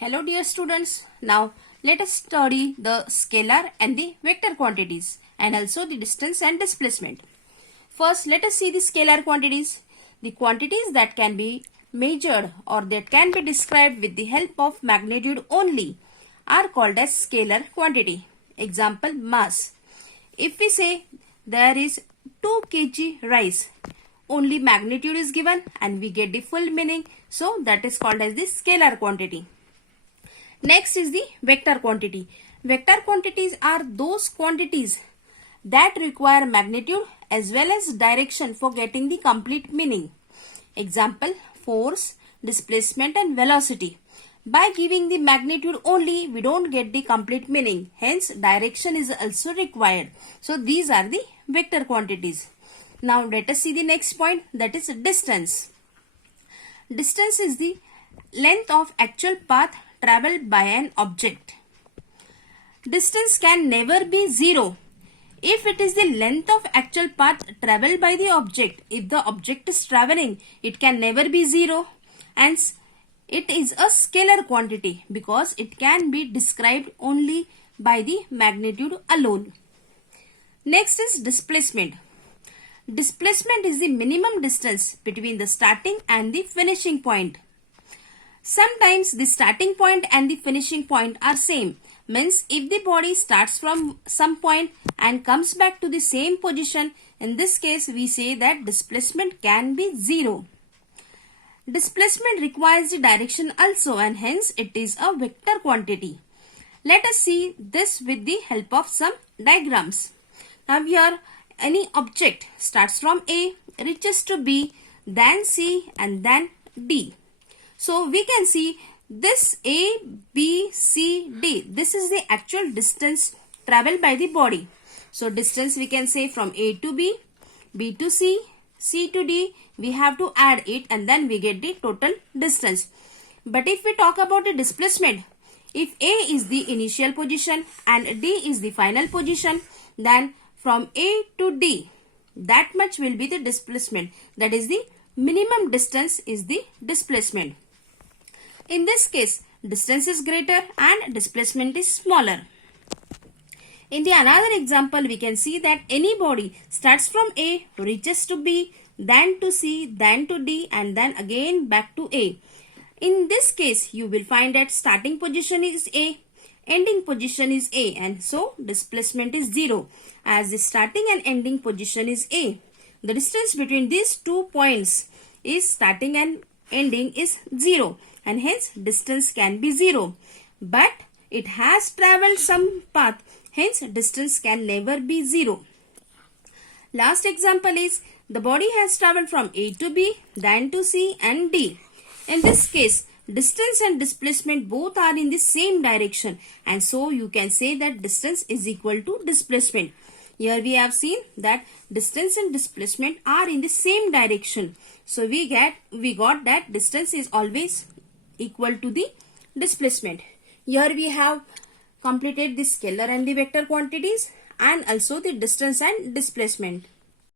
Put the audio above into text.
Hello dear students, now let us study the scalar and the vector quantities and also the distance and displacement. First let us see the scalar quantities. The quantities that can be measured or that can be described with the help of magnitude only are called as scalar quantity. Example, mass. If we say there is 2 kg rice, only magnitude is given and we get the full meaning, so that is called as the scalar quantity. Next is the vector quantity. Vector quantities are those quantities that require magnitude as well as direction for getting the complete meaning. Example, force, displacement and velocity. By giving the magnitude only, we don't get the complete meaning. Hence, direction is also required. So, these are the vector quantities. Now, let us see the next point, that is distance. Distance is the length of actual path traveled by an object. Distance can never be zero if it is the length of actual path traveled by the object. If the object is traveling, it can never be zero, and it is a scalar quantity because it can be described only by the magnitude alone. Next is displacement. Displacement is the minimum distance between the starting and the finishing point. Sometimes the starting point and the finishing point are same. Means if the body starts from some point and comes back to the same position, in this case we say that displacement can be zero. Displacement requires the direction also and hence it is a vector quantity. Let us see this with the help of some diagrams. Now here any object starts from A, reaches to B, then C and then D. So we can see this A, B, C, D. This is the actual distance traveled by the body. So distance we can say from A to B, B to C, C to D. We have to add it and then we get the total distance. But if we talk about the displacement, if A is the initial position and D is the final position, then from A to D, that much will be the displacement. That is the minimum distance is the displacement. In this case, distance is greater and displacement is smaller. In the another example, we can see that any body starts from A, reaches to B, then to C, then to D and then again back to A. In this case, you will find that starting position is A, ending position is A and so displacement is 0 as the starting and ending position is A. The distance between these 2 points is starting and ending is 0. And hence distance can be 0. But it has travelled some path, hence distance can never be 0. Last example is the body has travelled from A to B, then to C and D. In this case, distance and displacement both are in the same direction and so you can say that distance is equal to displacement. Here we have seen that distance and displacement are in the same direction. So we got that distance is always equal to the displacement. Here we have completed the scalar and the vector quantities and also the distance and displacement.